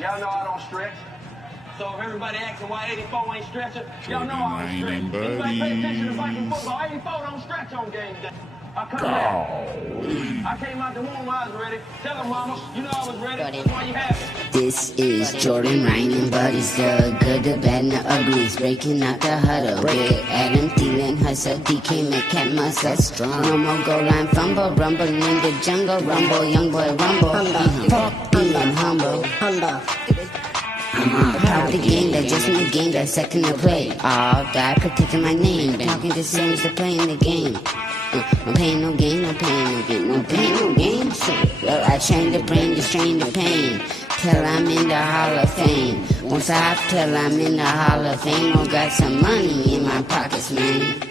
Y'all know I don't stretch. So if everybody asking why 84 ain't stretching, y'all know I don't stretch. Anybody pay attention to Viking football, 84 don't stretch on game day. I came out the womb, I was ready. Tell them, mama, you know I was ready. That's why you have it. This is Jordan, Ryan, and Buddies, the good, the bad, and the uglies. Breaking out the huddle with Adam Thielen, Hustle, DK, Metcalf, Muscle, strong. No more goal line fumble, rumble in the jungle, rumble, young boy, rumble. Fuck being humble. I'm proud of the game, that just in the game, that second to play. All die protecting my name, talking to seniors to play in the game. No pain, no gain, no pain, no gain, no pain, no gain. So, well, I train the brain, just train the pain. Till I'm in the Hall of Fame. Won't stop till I'm in the Hall of Fame. Oh, got some money in my pockets, man.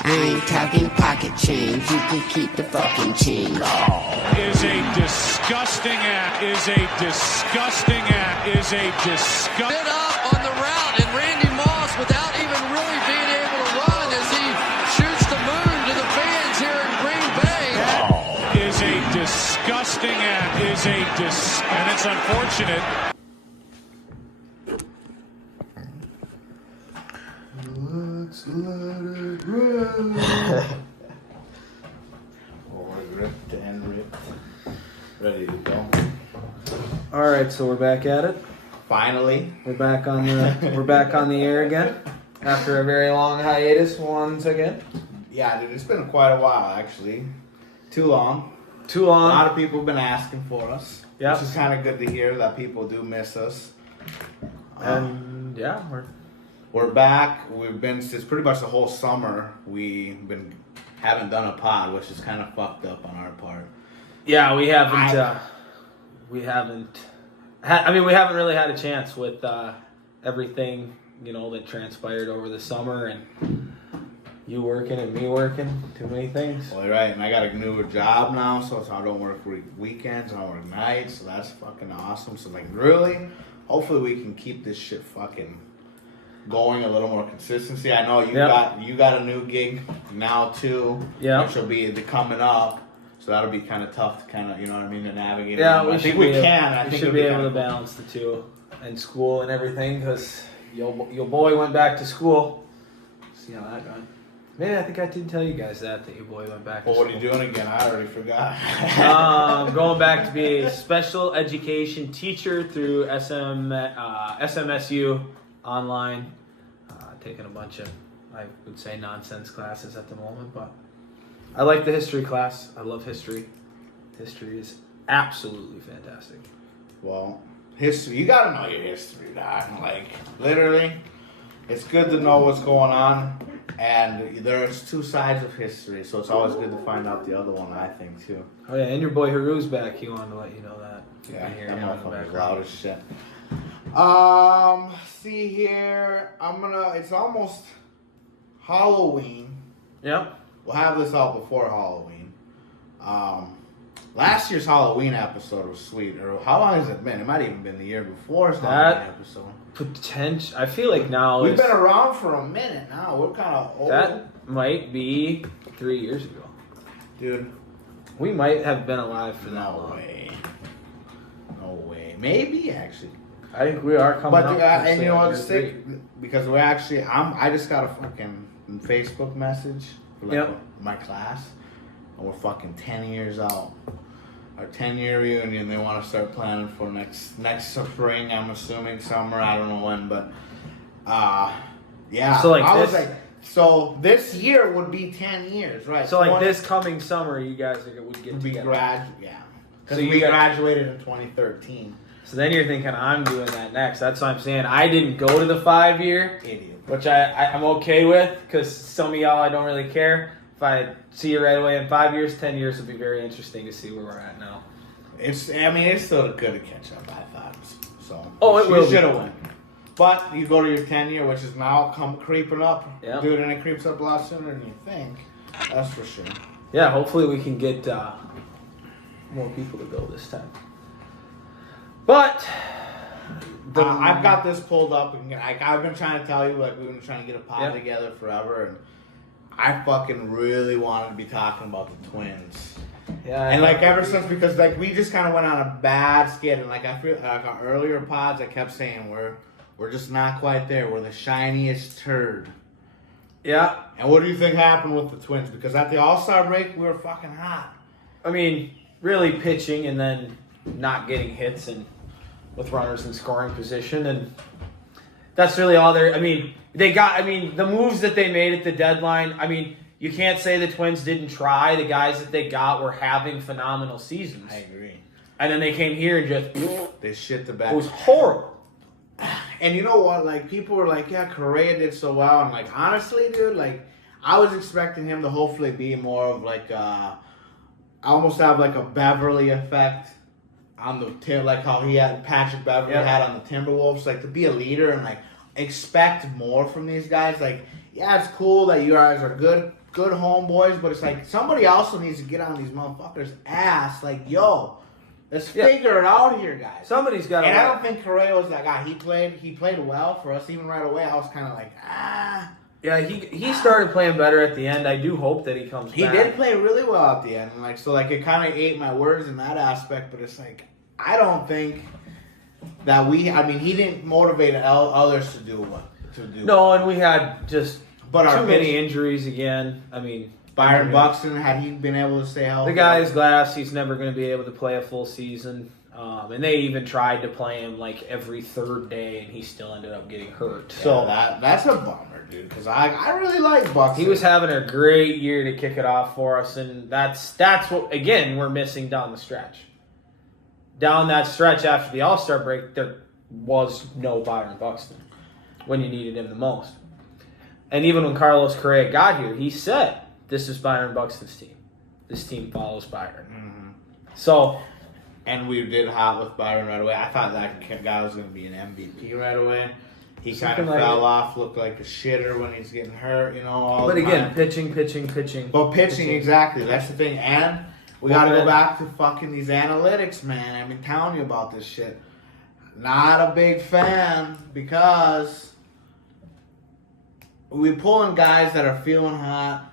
I ain't talking pocket change. You can keep the fucking change. Is a disgusting act. Is a disgusting act. Is a disgusting. Bit up on the route, and Randy Moss, without even really being able to run, as he shoots the moon to the fans here in Green Bay. Is a disgusting act. Is a and it's unfortunate. Let's let it rip. Ripped and ripped. Ready to go. All right, so we're back at it. Finally. We're back on the air again after a very long hiatus once again. Yeah, dude, it's been quite a while actually. Too long. Too A long. lot of people have been asking for us. Yeah. Which is kind of good to hear that people do miss us. And yeah, We're back. We've been since pretty much the whole summer. Haven't done a pod, which is kind of fucked up on our part. yeah, we haven't we haven't really had a chance with everything, that transpired over the summer and you working and me working, too many things. Well, right, and I got a newer job now, so I don't work weekends, I don't work nights, so that's fucking awesome. So really, hopefully we can keep this shit fucking going, a little more consistency. I know you got a new gig now too, which will be coming up, so that'll be kind of tough to kind of, you know what I mean, to navigate. Yeah, I think we can. I think we should be able to balance the two and school and everything, because your boy went back to school. See how that went. Maybe I think I didn't tell you guys that your boy went back to school. What are you doing again? I already forgot. Going back to be a special education teacher through SMSU online. Taking a bunch of, I would say, nonsense classes at the moment, but I like the history class. I love history. History is absolutely fantastic. Well, history, you gotta know your history, Doc. Like, literally, it's good to know what's going on, and there's two sides of history, so it's always good to find out the other one, I think, too. Oh, yeah, and your boy Haru's back. He wanted to let you know that. Yeah, hear that him in the motherfucker's background. loud as shit. See here, it's almost Halloween. Yep. We'll have this out before Halloween. Last year's Halloween episode was sweet. Or how long has it been? It might have even been the year before's Halloween episode. I feel like now we've been around for a minute now. We're kind of old. That might be 3 years ago. Dude. We might have been alive for that long. No way. Maybe, actually. I think we are coming up. And you know what's sick? Because we're actually, I just got a fucking Facebook message for my class, and we're fucking 10 years out. Our 10-year reunion, they want to start planning for next spring, I'm assuming, summer, I don't know when, but, yeah. So this year would be 10 years, right? So this coming summer, you guys would get together. Yeah. Because we graduated in 2013. So then you're thinking, I'm doing that next. That's what I'm saying. I didn't go to the 5-year. Idiot. Which I'm okay with, because some of y'all I don't really care. If I see you right away in 5 years, 10 years would be very interesting to see where we're at now. It's still good to catch up, I thought. So it will. You should have won. But you go to your 10-year, which is now creeping up. Yep. Dude, and it creeps up a lot sooner than you think. That's for sure. Yeah, hopefully we can get more people to go this time. But I've got this pulled up. I've been trying to tell you, we've been trying to get a pod together forever, and I fucking really wanted to be talking about the Twins Yeah. And like ever since, because like we just kind of went on a bad skid, and like I feel like our earlier pods, I kept saying we're just not quite there. We're the shiniest turd. Yeah. And what do you think happened with the Twins? Because at the All-Star break, we were fucking hot. I mean, really pitching and then not getting hits and with runners in scoring position, and that's really all they're. I mean, the moves that they made at the deadline. I mean, you can't say the Twins didn't try. The guys that they got were having phenomenal seasons. I agree. And then they came here and just they shit the bed. It was horrible. And you know what? Like, people were like, yeah, Correa did so well. And, like, honestly, dude, like, I was expecting him to hopefully be more of, like, almost have, like, a Beverly effect on the team, like how he had Patrick Beverly had on the Timberwolves. Like, to be a leader and, like, expect more from these guys. Like, yeah, it's cool that you guys are good homeboys, but it's like somebody also needs to get on these motherfuckers' ass. Like, yo, let's figure it out here, guys. Somebody's got to. And I don't think Correa was that guy. He played well for us. Even right away, I was kind of like, Yeah, he started playing better at the end. I do hope that he comes back. He did play really well at the end. And like, so like it kind of ate my words in that aspect. But it's like, I don't think that he didn't motivate others to do what to do. No, and we had just too many injuries again. I mean, Byron Buxton, had he been able to stay healthy? The guy is glass. He's never going to be able to play a full season. And they even tried to play him like every third day, and he still ended up getting hurt. Yeah, so that's a bummer, dude, because I really like Buxton. He was having a great year to kick it off for us, and that's what, again, we're missing down the stretch. Down that stretch after the All-Star break, there was no Byron Buxton when you needed him the most. And even when Carlos Correa got here, he said, this is Byron Buxton's team. This team follows Byron. Mm-hmm. So... And we did hot with Byron right away. I thought that guy was going to be an MVP right away. He kind of fell off, looked like a shitter when he's getting hurt, you know. But again, pitching. Well, pitching, exactly. That's the thing. And we got to go back to fucking these analytics, man. I've been telling you about this shit. Not a big fan because we pulling guys that are feeling hot.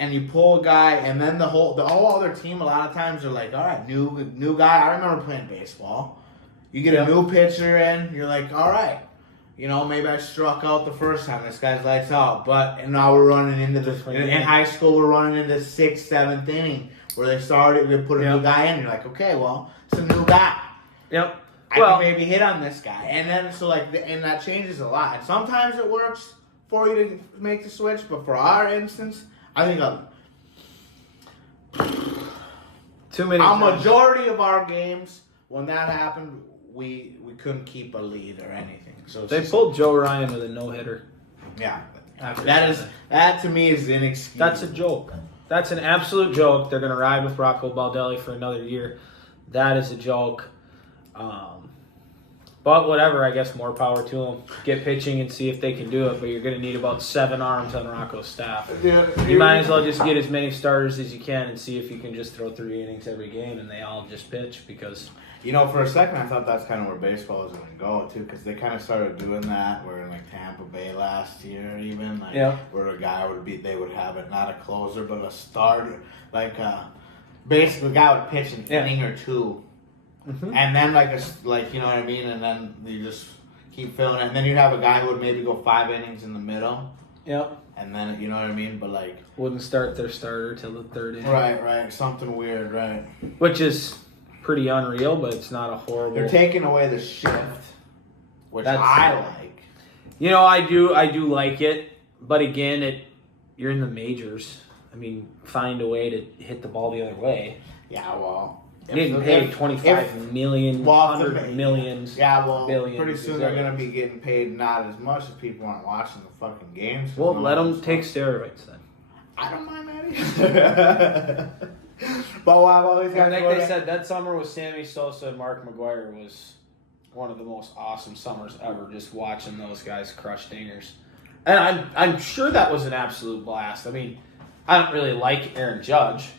And you pull a guy, and then the whole other team, a lot of times, are like, all right, new guy. I remember playing baseball. You get a new pitcher in, you're like, all right. You know, maybe I struck out the first time. This guy's lights out. And now we're running into in high school, we're running into 6th, 7th inning where they put a new guy in. You're like, okay, well, it's a new guy. Yep. I can maybe hit on this guy. And then, and that changes a lot. And sometimes it works for you to make the switch, but for our instance, I think too many. A majority of our games, when that happened, we couldn't keep a lead or anything. So they pulled Joe Ryan with a no-hitter. Yeah, that to me is inexcusable. That's a joke. That's an absolute joke. They're gonna ride with Rocco Baldelli for another year. That is a joke. But whatever, I guess more power to them. Get pitching and see if they can do it. But you're going to need about 7 arms on Rocco's staff. You might as well just get as many starters as you can and see if you can just throw 3 innings every game and they all just pitch because... You know, for a second I thought that's kind of where baseball was going to go too, because they kind of started doing that. Where in like Tampa Bay last year, even where a guy they would have it not a closer but a starter, basically the guy would pitch an inning or 2. Mm-hmm. And then you know what I mean, and then you just keep filling it, and then you'd have a guy who would maybe go 5 innings in the middle. Yep. And then you know what I mean, but wouldn't start their starter till the 3rd inning. Right, something weird, right? Which is pretty unreal, but it's not a horrible. They're taking away the shift, which I like. You know, I do like it, but again, you're in the majors. I mean, find a way to hit the ball the other way. Yeah, well. Getting paid $25 million, $100 million. Yeah, well, billions, pretty soon they're going to be getting paid not as much as people aren't watching the fucking games. Well, let them take steroids then. I don't mind that either. But I've always got. Like they said, that summer with Sammy Sosa and Mark McGwire was one of the most awesome summers ever. Just watching those guys crush dingers, and I'm sure that was an absolute blast. I mean, I don't really like Aaron Judge.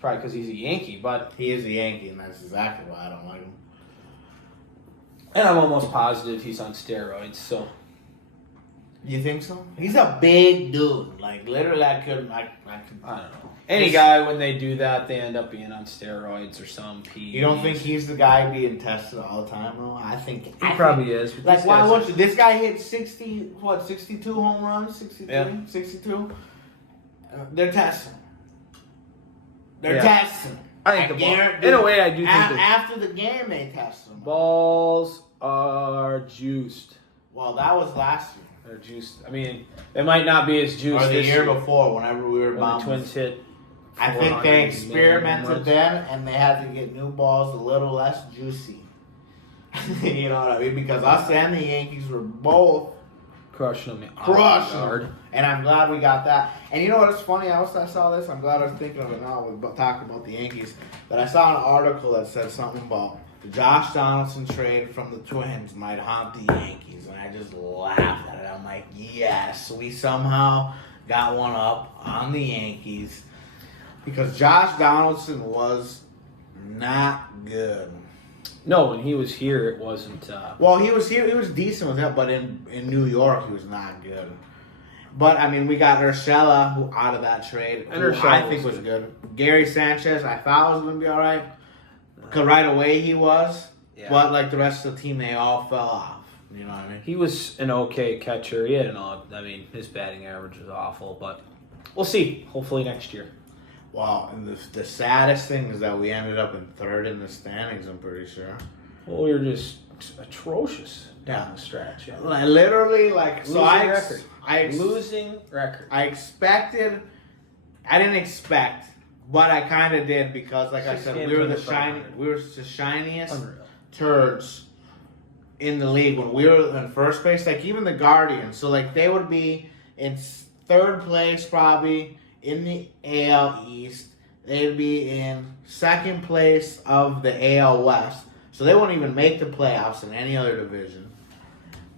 Probably because he's a Yankee, but... He is a Yankee, and that's exactly why I don't like him. And I'm almost positive he's on steroids, so... You think so? He's a big dude. Like, literally, I don't know. Any guy, when they do that, they end up being on steroids or some PEDs. You don't think he's the guy being tested all the time, though? He probably is. Like, why won't you? This guy hit 62 home runs? 63? Yeah. 62? They're testing. They're testing. I think in a way, I do think after the game, they test them. Balls are juiced. Well, that was last year. They're juiced. I mean, they might not be as juiced or the year before, whenever we were when the Twins hit. I think they experimented then, and they had to get new balls a little less juicy. You know what I mean? Because us and the Yankees were both crushing them. Hard. And I'm glad we got that. And you know what's funny? I saw this. I'm glad I was thinking of it now. We're talking about the Yankees. But I saw an article that said something about the Josh Donaldson trade from the Twins might haunt the Yankees. And I just laughed at it. I'm like, yes, we somehow got one up on the Yankees. Because Josh Donaldson was not good. No, when he was here, it wasn't. Well, he was here. He was decent with that, but in New York, he was not good. But, I mean, we got Urshela who out of that trade, who I think was good. Gary Sanchez, I thought was going to be all right. Because right away he was. Yeah. But, like, the rest of the team, they all fell off. You know what I mean? He was an okay catcher. He had his batting average was awful. But we'll see. Hopefully next year. Wow, and the saddest thing is that we ended up in third in the standings, I'm pretty sure. Well, we were just atrocious down the stretch. Yeah. Like, literally, like, losing so losing record. I didn't expect, but I kind of did because, like I said, we were the shiniest turds in the league when we were in first place. Like, even the Guardians, so, like, they would be in third place probably in the AL East. They'd be in second place of the AL West. So they won't even make the playoffs in any other division.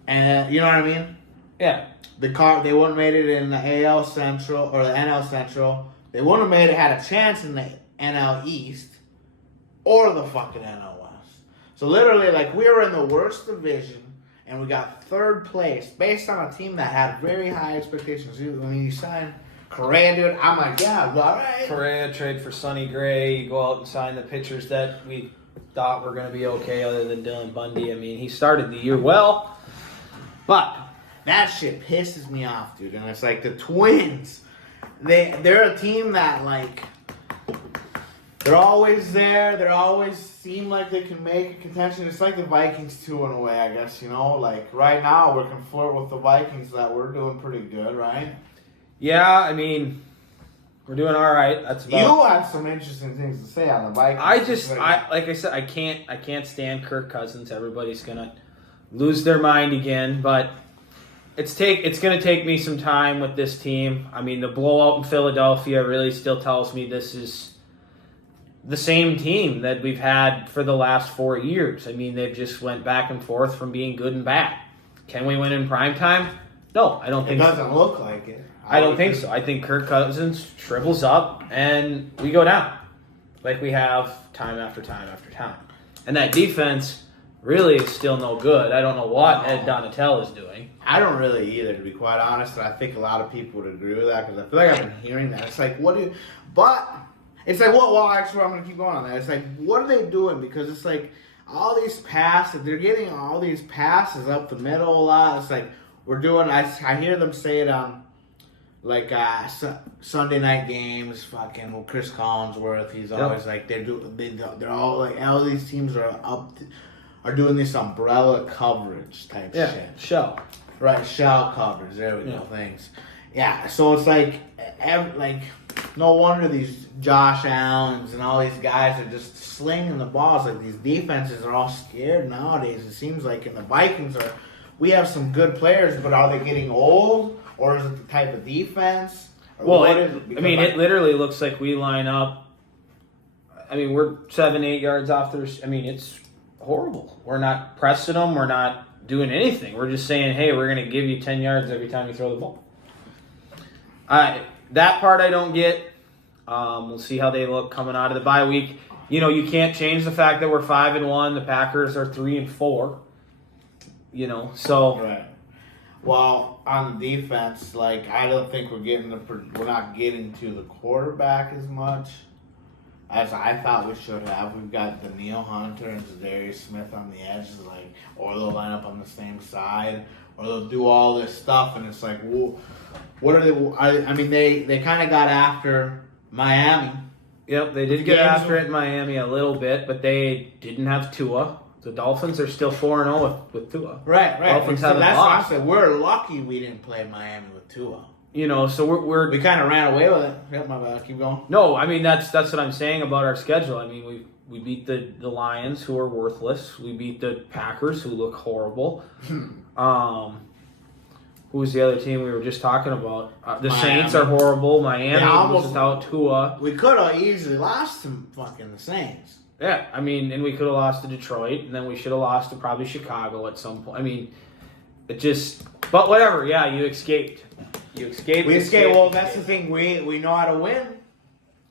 And you know what I mean? Yeah. They wouldn't have made it in the AL Central or the NL Central. They wouldn't have had a chance in the NL East or the fucking NL West. So literally, like, we were in the worst division and we got third place based on a team that had very high expectations. I mean, you signed Correa, dude, I'm like, yeah, all right. Correa, trade for Sonny Gray. You go out and sign the pitchers that we thought were going to be okay other than Dylan Bundy. I mean, he started the year well. But that shit pisses me off, dude. And it's like the Twins. They're a team that, like, they're always there. They always seem like they can make a contention. It's like the Vikings, too, in a way, I guess, you know? Like, right now, we can flirt with the Vikings that we're doing pretty good, right? Yeah, I mean, we're doing all right. That's about. You have some interesting things to say on the Vikings. Like I said, I can't stand Kirk Cousins. Everybody's gonna lose their mind again, but it's gonna take me some time with this team. I mean, the blowout in Philadelphia really still tells me this is the same team that we've had for the last 4 years. I mean, they've just went back and forth from being good and bad. Can we win in primetime? No, I don't think so. It doesn't look like it. I don't think so. I think Kirk Cousins shrivels up and we go down like we have time after time after time. And that defense really is still no good. I don't know what Ed Donatel is doing. I don't really either, to be quite honest. And I think a lot of people would agree with that because I feel like I've been hearing that. It's like, well, actually, I'm going to keep going on that. It's like, what are they doing? Because it's like all these passes, they're getting all these passes up the middle a lot. It's like, I hear them say it on Sunday night games, fucking Chris Collinsworth. He's always like they're all like all these teams are doing this umbrella coverage type shit. Shell coverage. There we go. Things. Yeah. So it's like no wonder these Josh Allens and all these guys are just slinging the balls. Like these defenses are all scared nowadays. It seems like in the Vikings we have some good players, but are they getting old? Or is it the type of defense? Well, it literally looks like we line up. I mean, we're 7-8 yards off their. I mean, it's horrible. We're not pressing them. We're not doing anything. We're just saying, hey, we're going to give you 10 yards every time you throw the ball. That part I don't get. We'll see how they look coming out of the bye week. You know, you can't change the fact that we're 5-1. The Packers are 3-4. You know, so. Right. Well, on the defense, like I don't think we're not getting to the quarterback as much as I thought we should have. We've got Daniil Hunter and Zadarius Smith on the edges, like, or they'll line up on the same side, or they'll do all this stuff, and it's like, well, what are they? I mean, they kind of got after Miami. Yep, they did get after it in Miami a little bit, but they didn't have Tua. The Dolphins are still 4-0 with Tua. Right. Dolphins So haven't that's lost. what I said. We're lucky we didn't play Miami with Tua. You know, so We kind of ran away with it. Yep, my bad. Keep going. No, I mean that's what I'm saying about our schedule. I mean we beat the Lions, who are worthless. We beat the Packers, who look horrible. Who was the other team we were just talking about? The Miami. Saints are horrible. Miami almost was without Tua. We could have easily lost to fucking the Saints. Yeah, I mean, and we could have lost to Detroit, and then we should have lost to probably Chicago at some point. I mean, it just. But whatever. Yeah, you escaped. We escaped. Well, that's the thing. We know how to win.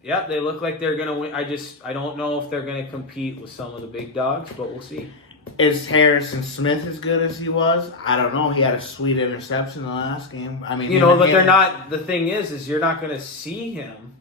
Yep, they look like they're gonna win. I don't know if they're gonna compete with some of the big dogs, but we'll see. Is Harrison Smith as good as he was? I don't know. He had a sweet interception in the last game. I mean, but they're not. The thing is you're not gonna see him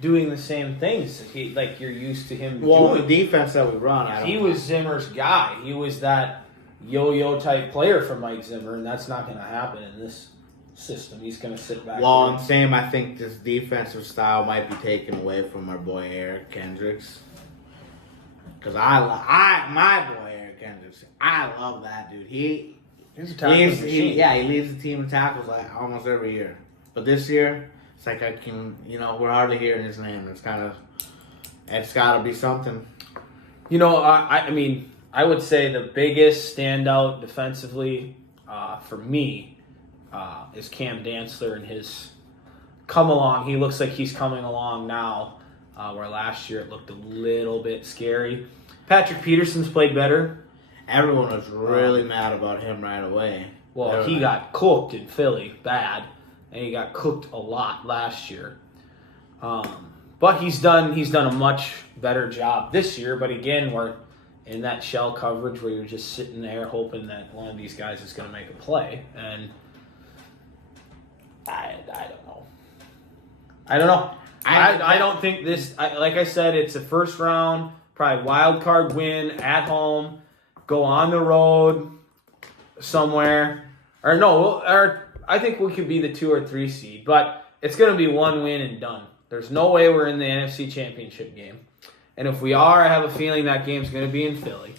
doing the same things like you're used to him doing. The defense that we run, He was Zimmer's guy. He was that yo-yo type player for Mike Zimmer, and that's not gonna happen in this system. He's gonna sit back. Well, and same. I think this defensive style might be taken away from our boy Eric Kendricks. Because my boy Eric Kendricks, I love that dude. He's a tackling machine. He leads the team in tackles like almost every year. But this year, it's like we're hardly hearing his name. It's got to be something. I mean, I would say the biggest standout defensively for me is Cam Dantzler and his come along. He looks like he's coming along now. Where last year it looked a little bit scary. Patrick Peterson's played better. Everyone was really mad about him right away. Well, he got cooked in Philly bad, and he got cooked a lot last year. But he's done a much better job this year. But again, we're in that shell coverage where you're just sitting there hoping that one of these guys is going to make a play, and I don't know. I don't think this. Like I said, it's a first round, probably wild card win at home. Go on the road somewhere, or I think we could be the 2 or 3 seed, but it's going to be one win and done. There's no way we're in the NFC Championship game, and if we are, I have a feeling that game's going to be in Philly.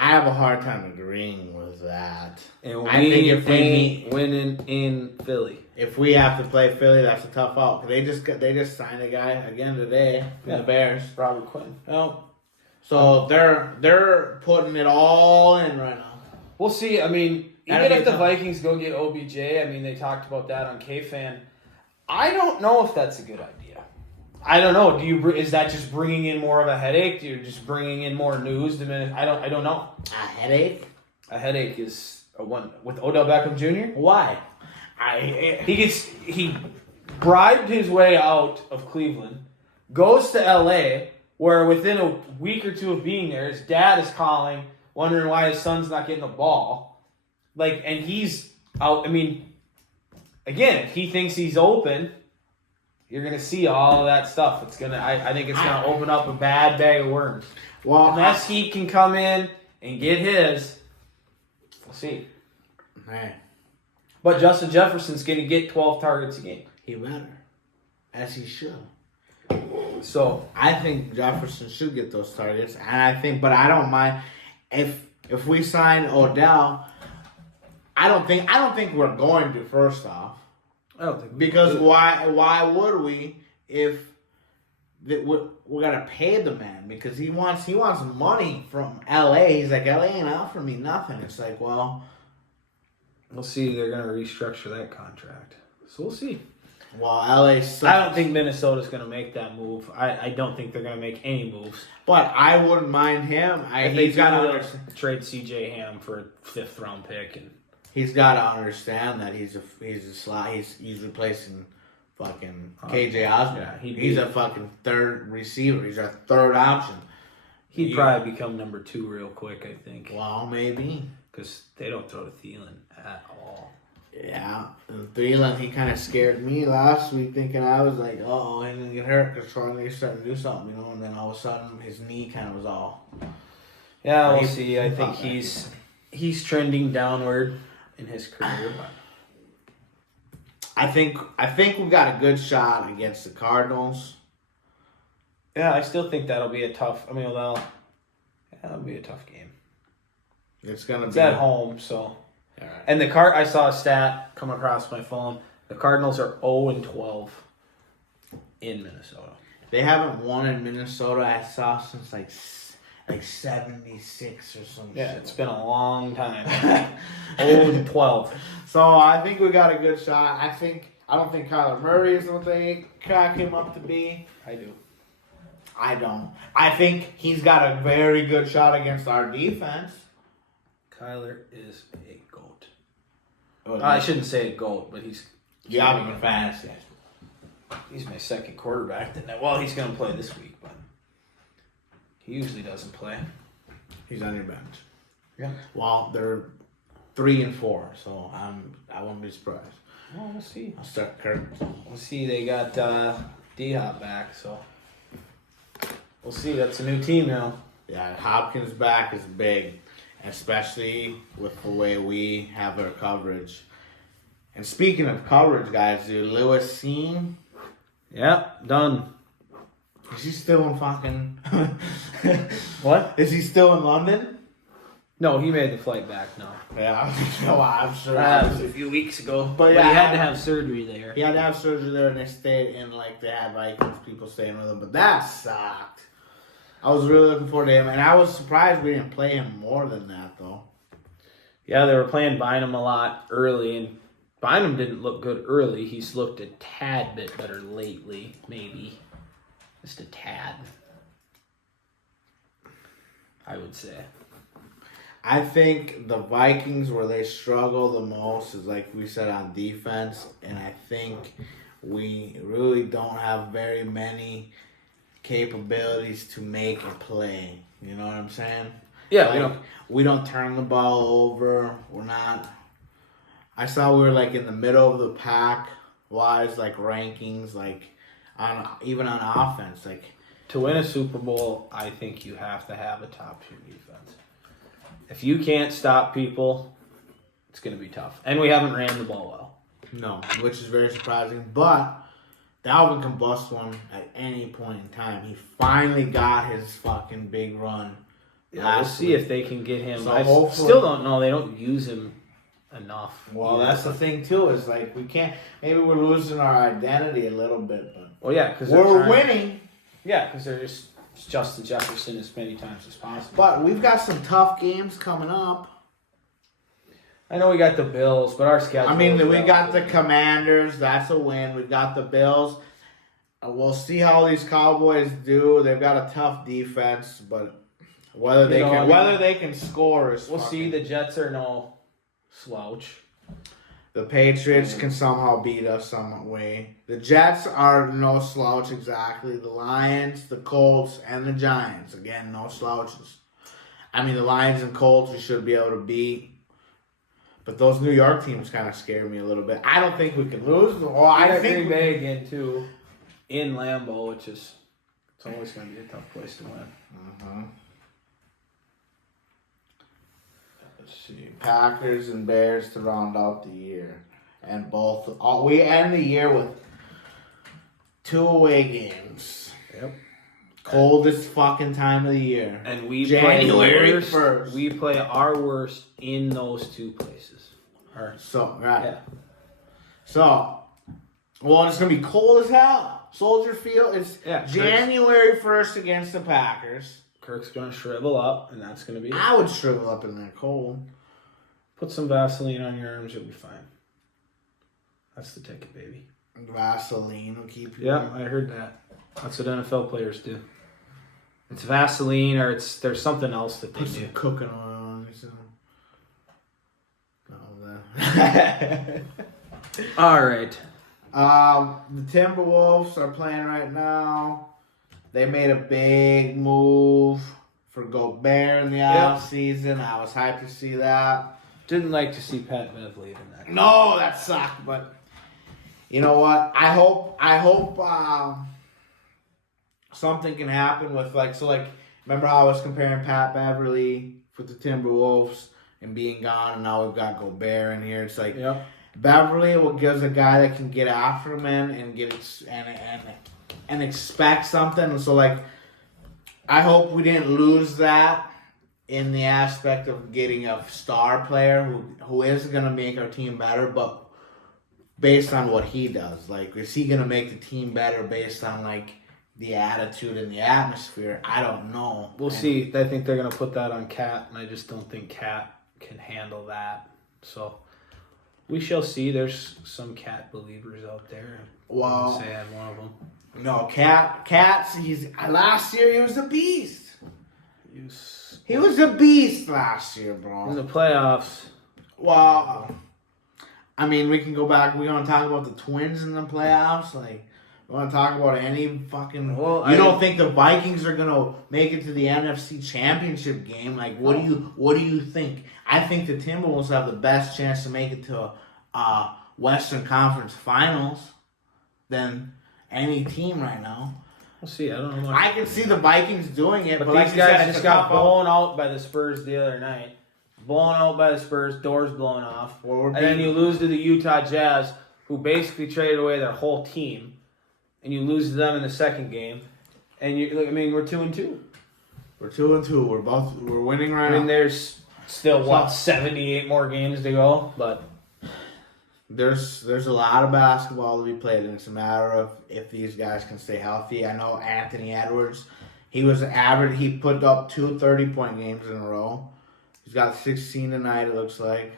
I have a hard time agreeing with that. And I think if we winning in Philly. If we have to play Philly, that's a tough out. They just signed a guy again today from the Bears, Robert Quinn. Oh, so they're putting it all in right now. We'll see. I mean, even if the Vikings go get OBJ, I mean, they talked about that on K-Fan. I don't know if that's a good idea. I don't know. Is that just bringing in more of a headache? Do you just bringing in more news? I don't know. A headache? A headache is a one with Odell Beckham Jr. Why? He bribed his way out of Cleveland, goes to L.A., where within a week or two of being there, his dad is calling, wondering why his son's not getting the ball. And he's out. I mean, again, if he thinks he's open, you're gonna see all of that stuff. I think it's gonna open up a bad bag of worms. Well, unless he can come in and get his, we'll see. Man. But Justin Jefferson's going to get 12 targets a game. He better. As he should. So I think Jefferson should get those targets. But I don't mind if we sign Odell, I don't think we're going to, first off. I don't think because why would we if we're gonna pay the man because he wants money from LA. He's like, LA ain't offering me nothing. It's like, well, we'll see. They're going to restructure that contract. So we'll see. Well, LA sucks. I don't think Minnesota's going to make that move. I don't think they're going to make any moves. But I wouldn't mind him. He's got to trade C.J. Ham for a 5th round pick. And he's got to understand that he's replacing fucking KJ Osborne. Yeah, he's a fucking 3rd receiver. He's our 3rd option. He'd probably become number 2 real quick, I think. Well, maybe. Because they don't throw to Thielen at all. Yeah. And Thielen, he kind of scared me last week, thinking I was like, uh-oh, he's going to get hurt because Charlie's starting to do something, you know, and then all of a sudden his knee kind of was all... Yeah, we'll see. I think he's trending downward in his career. But I think we've got a good shot against the Cardinals. yeah, I still think that'll be a tough. I mean, that'll be a tough game. It's gonna It's be at home, so. Right. And I saw a stat come across my phone. The Cardinals are 0-12 in Minnesota. They haven't won in Minnesota. I saw since like 76 or something. Yeah, it's been a long time. 0-12. So I think we got a good shot. I don't think Kyler Murray is what they crack him up to be. I do. I don't. I think he's got a very good shot against our defense. Kyler is a GOAT. Oh, I shouldn't say a GOAT, but he's... Yeah, I'm a fantasy. He's my second quarterback. Well, he's going to play this week, but he usually doesn't play. He's on your bench. Yeah. Well, they're 3-4, so I won't be surprised. Well, we'll see. I'll start Kirk. We'll see. They got D-Hop back, so we'll see. That's a new team now. Yeah, Hopkins back is big, especially with the way we have our coverage. And speaking of coverage, guys, dude, Lewis Seen, Yeah, done. is he still in fucking... What? Is he still in London? No, he made the flight back now. Yeah, I'm sure. That was a few weeks ago. But yeah, he had to have surgery there. He had to have surgery there, and they stayed in, like, they had Vikings people staying with him. But that sucked. I was really looking forward to him, and I was surprised we didn't play him more than that, though. Yeah, they were playing Bynum a lot early, and Bynum didn't look good early. He's looked a tad bit better lately, maybe. Just a tad, I would say. I think the Vikings, where they struggle the most, is like we said on defense, and I think we really don't have very many capabilities to make a play. You know what I'm saying? Yeah, like, we don't turn the ball over. We're not. I saw we were like in the middle of the pack wise, like rankings, like even on offense, like. To win a Super Bowl, I think you have to have a top-tier defense. If you can't stop people, it's going to be tough. And we haven't ran the ball well. No, which is very surprising. But Dalvin can bust one at any point in time. He finally got his fucking big run. Yeah, we'll see if they can get him. So I hopefully- still don't know. They don't use him enough. Well, either. that's the thing, too, is like we can't. Maybe we're losing our identity a little bit, but. Well, yeah, because we're winning. Yeah, because they're just Justin Jefferson as many times as possible. But we've got some tough games coming up. I know we got the Bills, but our schedule. I mean, we got the Commanders. That's a win. We've got the Bills. We'll see how these Cowboys do. They've got a tough defense, but whether they can score is. We'll see. The Jets are no slouch. The Patriots can somehow beat us some way. The Jets are no slouch exactly. The Lions, the Colts, and the Giants. Again, no slouches. I mean, the Lions and Colts we should be able to beat. But those New York teams kind of scare me a little bit. I don't think we can lose. Well, I think Green Bay again, too, in Lambeau, which is it's always going to be a tough place to win. Uh-huh. Let's see. Packers and Bears to round out the year. And we end the year with 2 away games. Yep. Coldest fucking time of the year. And we January play 1st. We play our worst in those 2 places. So, right. Yeah. So, well, it's going to be cold as hell. Soldier Field. It's January 1st against the Packers. Kirk's going to shrivel up, and that's going to be it. I would shrivel up in that cold. Put some Vaseline on your arms, you'll be fine. That's the ticket, baby. Vaseline will keep you Yeah, I heard that. That's what NFL players do. It's Vaseline, or there's something else that they Put do. some cooking oil on yourself. That. All right. The Timberwolves are playing right now. They made a big move for Gobert in the offseason. I was hyped to see that. Didn't like to see Pat Bev leaving that. No, that sucked. But you know what? I hope something can happen with remember how I was comparing Pat Beverly with the Timberwolves and being gone, and now we've got Gobert in here. It's like Beverly will give a guy that can get after him and get and expect something. So I hope we didn't lose that in the aspect of getting a star player who is going to make our team better, but based on what he does. Is he going to make the team better based on the attitude and the atmosphere? I don't know. We'll see. I think they're going to put that on Cat, and I just don't think Cat can handle that. So we shall see. There's some Cat believers out there. Well, say I'm one of them. No, Cat's. Last year he was a beast. He was a beast last year, bro. In the playoffs. Well, I mean, we can go back. We're gonna talk about the Twins in the playoffs. We want to talk about any fucking. Well, you don't think the Vikings are gonna make it to the NFC Championship game? What do you think? I think the Timberwolves have the best chance to make it to Western Conference Finals than any team right now. We'll see. I don't know. I can see the Vikings doing it, but these guys just got blown out by the Spurs the other night. Blown out by the Spurs, doors blown off, and then you lose to the Utah Jazz, who basically traded away their whole team. And you lose to them in the second game, and we're 2-2. We're 2-2. We're winning right now. I mean, there's still 78 more games to go, but there's a lot of basketball to be played, and it's a matter of if these guys can stay healthy. I know Anthony Edwards, he was average. He put up 2 30-point games in a row. He's got 16 tonight. It looks like.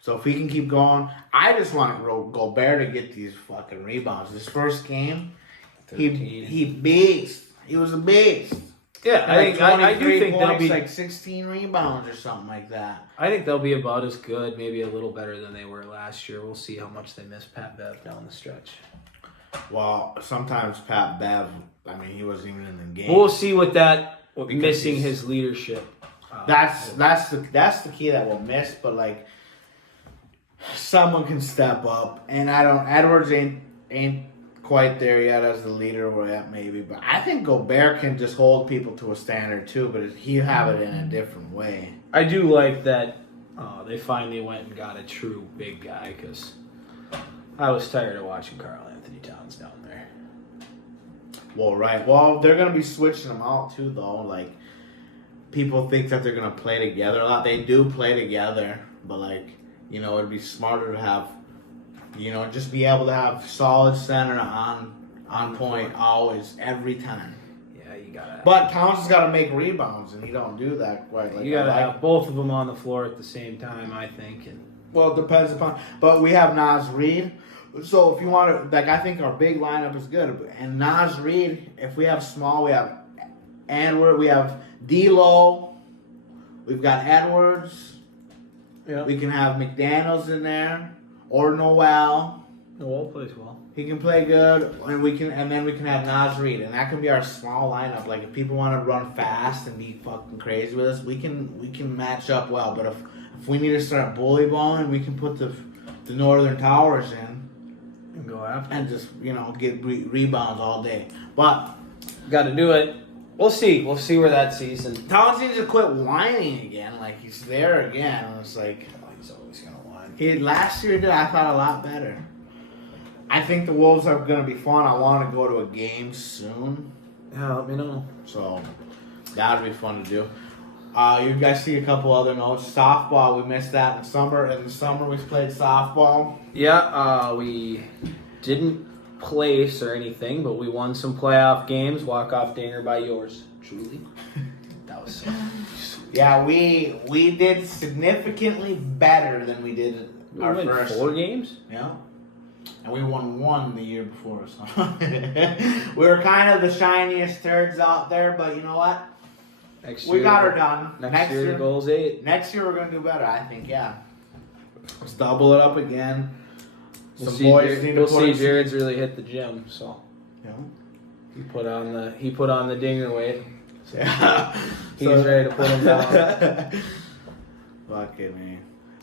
So if he can keep going, I just want Gobert to get these fucking rebounds. This first game, he beast. He was a beast. Yeah, I do think they'll be 16 rebounds or something like that. I think they'll be about as good, maybe a little better than they were last year. We'll see how much they miss Pat Bev down the stretch. Well, sometimes Pat Bev, he wasn't even in the game. We'll see with missing his leadership. That's the key that we'll miss, but someone can step up, and Edwards ain't quite there yet as the leader we're at maybe, but I think Gobert can just hold people to a standard too, but he'll have it in a different way. I do like that they finally went and got a true big guy, because I was tired of watching Karl Anthony Towns down there. Well, right. Well, they're going to be switching them out too, though. People think that they're going to play together a lot. They do play together, but it'd be smarter to have, just be able to have solid center on point always, every time. Yeah, you gotta. But Towns has got to make rebounds, and he don't do that quite. You gotta have both of them on the floor at the same time, I think. Well, it depends upon. But we have Naz Reid, so if you want to, I think our big lineup is good. And Naz Reid, if we have small, we have Edward, we have D'Lo, we've got Edwards. Yeah. We can have McDaniels in there or Noel. Noel plays well. He can play good, and then we can have Naz Reid, and that can be our small lineup. If people want to run fast and be fucking crazy with us, we can match up well. But if we need to start bully balling, we can put the Northern Towers in and go after and just get rebounds all day. But got to do it. We'll see. We'll see where that season. Towns needs to quit whining again. He's there again. And it's he's always gonna whine. Last year did. I thought a lot better. I think the Wolves are gonna be fun. I want to go to a game soon. Yeah, let me know. So that would be fun to do. You guys see a couple other notes. Softball, we missed that in the summer. In the summer, we played softball. Yeah, we didn't place or anything, but we won some playoff games. Walk-off dinger by yours truly. That was so sweet. Yeah, we did significantly better than we did our first 4 games. Yeah, and we won 1 the year before. So we were kind of the shiniest turds out there, but you know what? We got her done. Next year the goal's 8. Next year we're gonna do better, I think. Yeah, let's double it up again. We'll see Jared's really hit the gym, so yeah. he put on the dinger weight. Yeah. He's ready to put him down. Fucking man.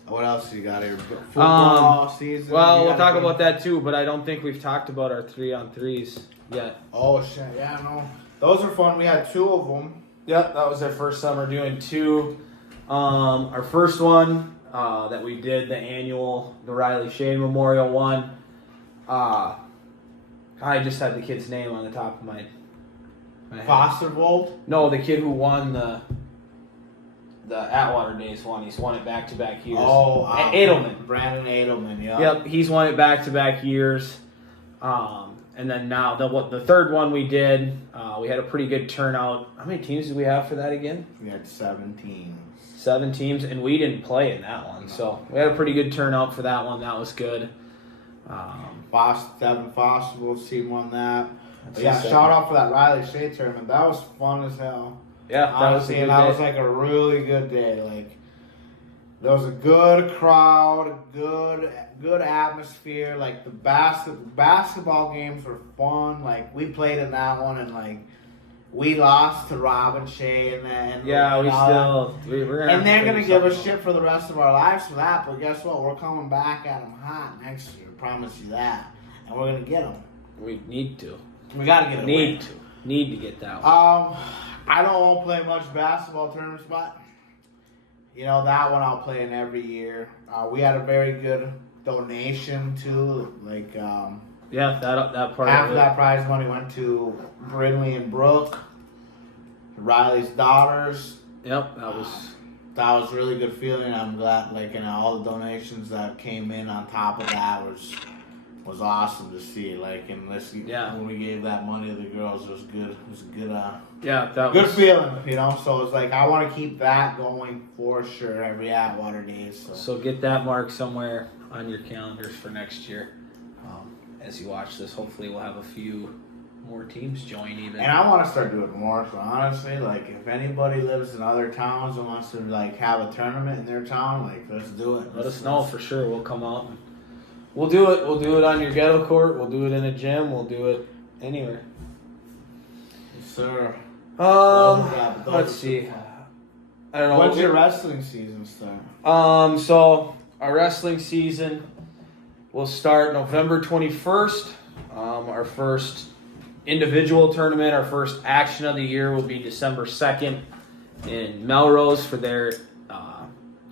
What else you got here? Football season? Well, we'll talk about that too, but I don't think we've talked about our 3-on-3s yet. Oh, shit. Yeah, no. Those are fun. We had 2 of them. Yep, that was our first summer doing 2. Our first one that we did, the Riley Shane Memorial one. I just had the kid's name on the top of my head. Fostervold? No, the kid who won the Atwater Days one. He's won it back-to-back years. Oh, Edelman. Brandon Edelman, yeah. Yep, he's won it back-to-back years. And then now the third one we did, we had a pretty good turnout. How many teams did we have for that again? We had 7 teams. 7 teams, and we didn't play in that one. So we had a pretty good turnout for that one. That was good. Devin Fostervold's team won that. That's Yeah, insane. shout out for that Riley Shea tournament. That was fun as hell. Yeah, that Honestly, was a good that day. was like a really good day. Like, there was a good crowd, good atmosphere. Like, the basketball games were fun. Like, we played in that one, and like, we lost to Robin Shea, and then Yeah, we're gonna. and they're gonna give us shit for the rest of our lives for that. But guess what? We're coming back at them hot next year. Promise you that, and we're gonna get them. We need to. We gotta get it. Need to get that one. I don't play much basketball tournaments, but you know that one I'll play in every year. We had a very good donation too. Like Yeah, that part half of of it. that prize money went to Brindley and Brooke, Riley's daughters. Yep, That was a really good feeling. I'm glad, like, you know, all the donations that came in on top of that was awesome to see. Like, and when we gave that money to the girls, it was good. It was a good, good feeling, you know. So it's like I want to keep that going for sure every Atwater Days. So get that mark somewhere on your calendars for next year. As you watch this, hopefully we'll have a few more teams join even. And I want to start doing more. So honestly, like, if anybody lives in other towns and wants to like have a tournament in their town, like, let's do it. Let us know for sure. We'll come out. And we'll do it. We'll do it on your ghetto court. We'll do it in a gym. We'll do it anywhere. Yes, sir. Let's see. I don't know. When's your wrestling season start? So our wrestling season will start November 21st. Our first individual tournament, our first action of the year will be December 2nd in Melrose for their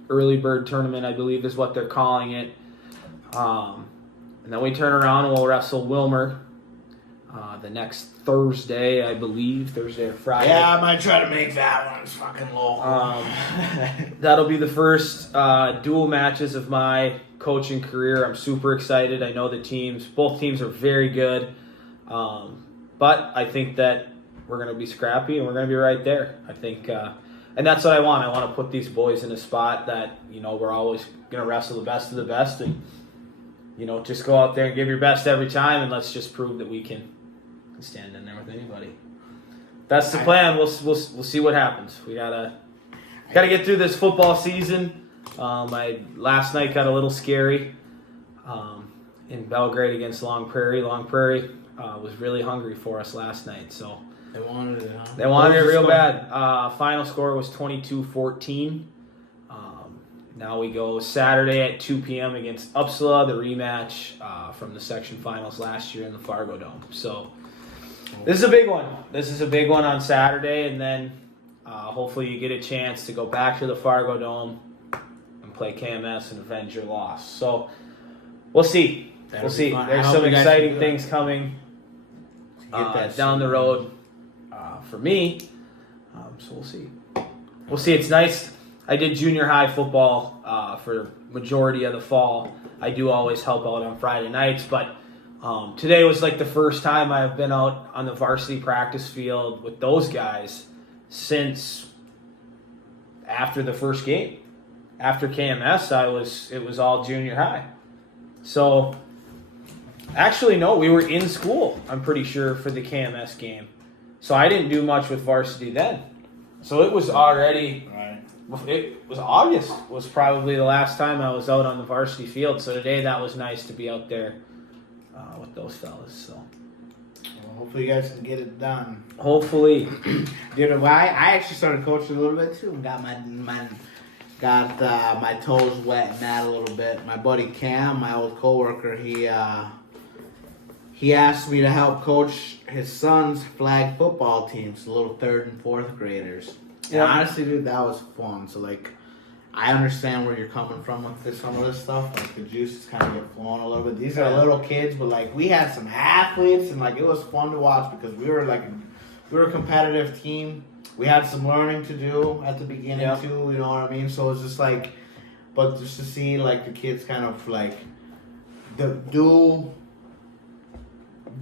early bird tournament, I believe is what they're calling it. And then we turn around and we'll wrestle Wilmer the next Thursday, I believe, Thursday or Friday. Yeah, I might try to make that one. It's fucking low. That'll be the first dual matches of my coaching career. I'm super excited. I know both teams are very good. But I think that we're going to be scrappy and we're going to be right there. I think, and that's what I want. I want to put these boys in a spot that, you know, we're always going to wrestle the best of the best and, you know, just go out there and give your best every time and let's just prove that we can stand in there with anybody. That's the plan. We'll see what happens. We gotta get through this football season. Last night got a little scary in Belgrade against Long Prairie. Long Prairie was really hungry for us last night, so They wanted it, huh? they wanted it real bad. Final score was 22-14. Now we go Saturday at 2 p.m. against Uppsala, the rematch from the section finals last year in the Fargo Dome. So this is a big one. This is a big one on Saturday, and then hopefully you get a chance to go back to the Fargo Dome and play KMS and avenge your loss. So we'll see. We'll see. There's some exciting things coming down the road for me. So we'll see. We'll see. It's nice. I did junior high football for majority of the fall. I do always help out on Friday nights, but today was like the first time I've been out on the varsity practice field with those guys since after the first game. After KMS, it was all junior high. So actually, no, we were in school, I'm pretty sure, for the KMS game. So I didn't do much with varsity then. So it was already, it was August was probably the last time I was out on the varsity field. So today that was nice to be out there with those fellas. So hopefully you guys can get it done. Hopefully. Dude, I actually started coaching a little bit too and got my toes wet in that a little bit. My buddy Cam, my old coworker, he asked me to help coach his son's flag football teams, the little 3rd and 4th graders. Yeah, honestly, dude, that was fun. So like, I understand where you're coming from with some of this stuff. Like the juices kind of get flowing a little bit. These are little kids, but like we had some athletes, and like it was fun to watch because we were a competitive team. We had some learning to do at the beginning too. You know what I mean? So it's just like, but just to see like the kids kind of like do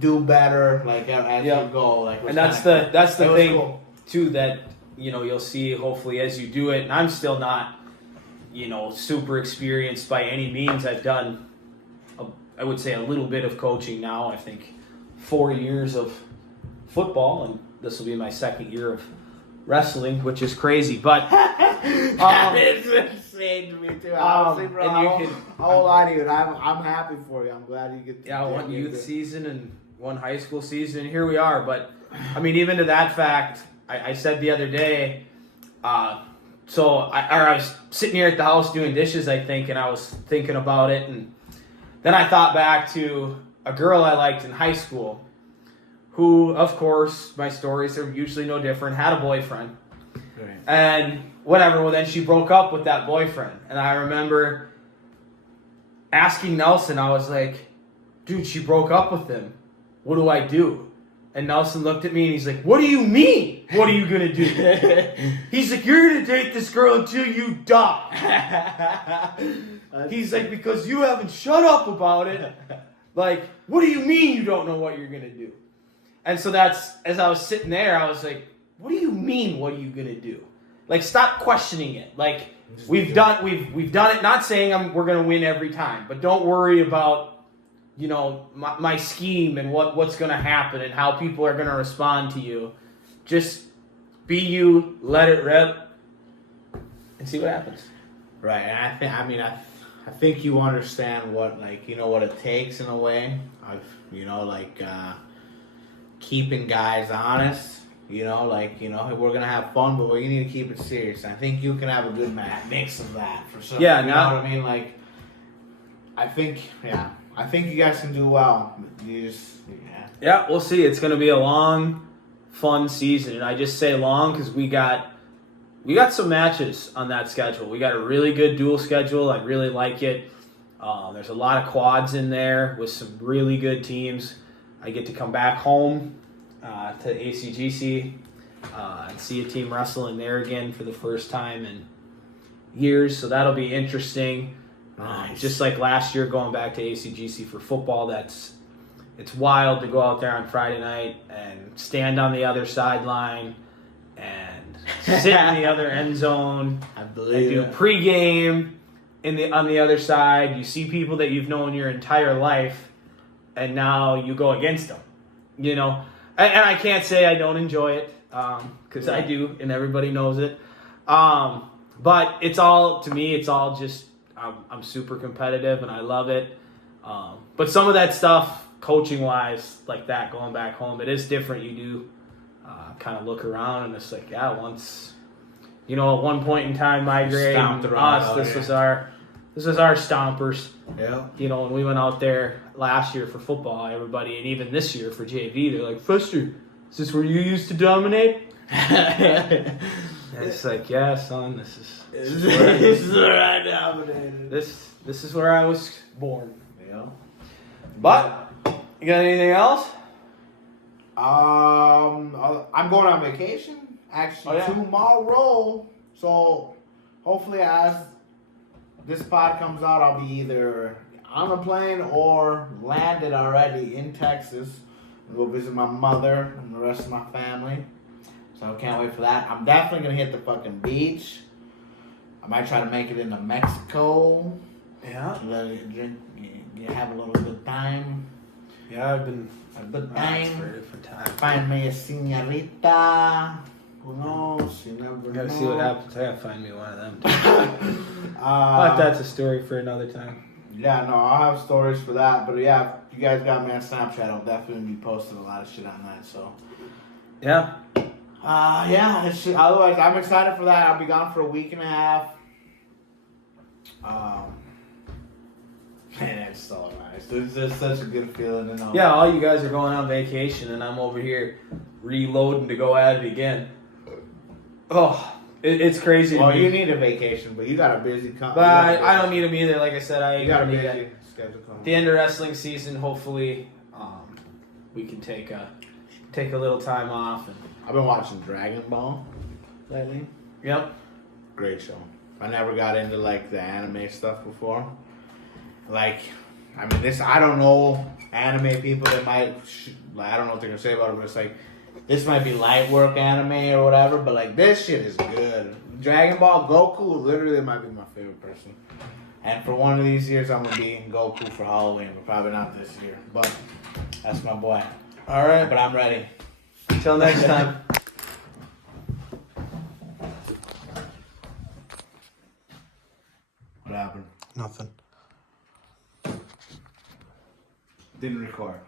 better like as you go. Like, and that's the thing cool. Too that you'll see hopefully as you do it. And I'm still not super experienced by any means. I've done, I would say, a little bit of coaching now. I think 4 years of football, and this will be my 2nd year of wrestling, which is crazy. But it's insane to me too. Honestly, bro, I won't lie to you. I'm happy for you. I'm glad you get. One youth season and one high school season, and here we are. But I mean, even to that fact, I said the other day. So I was sitting here at the house doing dishes, I think, and I was thinking about it, and then I thought back to a girl I liked in high school, who, of course, my stories are usually no different, had a boyfriend, right. And whatever. Well, then she broke up with that boyfriend, and I remember asking Nelson, I was like, "Dude, she broke up with him. What do I do?" And Nelson looked at me and he's like, "What do you mean? What are you going to do?" He's like, "You're going to date this girl until you die." He's like, "Because you haven't shut up about it. Like, what do you mean you don't know what you're going to do?" And so that's, as I was sitting there, I was like, "What do you mean, what are you going to do?" Like, stop questioning it. Like, we've done it, not saying we're going to win every time, but don't worry about my scheme and what's going to happen and how people are going to respond to you. Just be you, let it rip, and see what happens. Right, and I think you understand what what it takes in a way of keeping guys honest. We're gonna have fun, but we need to keep it serious. I think you can have a good mix of that for sure. Yeah, you know what I mean. Like, I think you guys can do well. Yeah, we'll see. It's going to be a long, fun season, and I just say long because we got some matches on that schedule. We got a really good dual schedule. I really like it. There's a lot of quads in there with some really good teams. I get to come back home to ACGC and see a team wrestling there again for the first time in years, so that'll be interesting. Nice. Just like last year, going back to ACGC for football, it's wild to go out there on Friday night and stand on the other sideline and sit in the other end zone. I believe and do pregame on the other side. You see people that you've known your entire life, and now you go against them. And I can't say I don't enjoy it because I do, and everybody knows it. But it's all, to me, it's all just. I'm super competitive and I love it. But some of that stuff, coaching-wise, like that, going back home, it is different. You do kind of look around and it's like, once, at one point in time, my grade, this was our stompers. Yeah. When we went out there last year for football, everybody, and even this year for JV, they're like, "Fester, is this where you used to dominate?" And it's like, yeah, son, this is where I dominated. This is where I was born. Yeah. But you got anything else? I'm going on vacation actually tomorrow. So hopefully, as this pod comes out, I'll be either on a plane or landed already in Texas and go visit my mother and the rest of my family. So I can't wait for that. I'm definitely going to hit the fucking beach. I might try to make it into Mexico. Yeah. Have a little good time. Yeah, I've been a good time. For a different time. Find me a señorita. Who knows? You never know. Gotta see what happens. I gotta find me one of them too. But that's a story for another time. Yeah, no, I'll have stories for that. But yeah, you guys got me on Snapchat, I'll definitely be posting a lot of shit on that. So Yeah. yeah. Otherwise, I'm excited for that. I'll be gone for a week and a half. Man, it's so nice. It's just such a good feeling to know. Yeah, all you guys are going on vacation, and I'm over here reloading to go at it again. Oh, it's crazy. Well, you need a vacation, but you got a busy But I don't need them either. Like I said, You got a busy schedule coming. The end of wrestling season, hopefully, we can take a little time off. And I've been watching Dragon Ball lately. yep. Great show. I never got into like the anime stuff before. Like, I mean, I don't know anime people that might, I don't know what they're gonna say about it, but it's like, this might be light work anime or whatever, but like, this shit is good. Dragon Ball, Goku literally might be my favorite person. And for one of these years, I'm gonna be Goku for Halloween, but probably not this year. But that's my boy. All right. But I'm ready. Until next time. What happened? Nothing. Didn't record.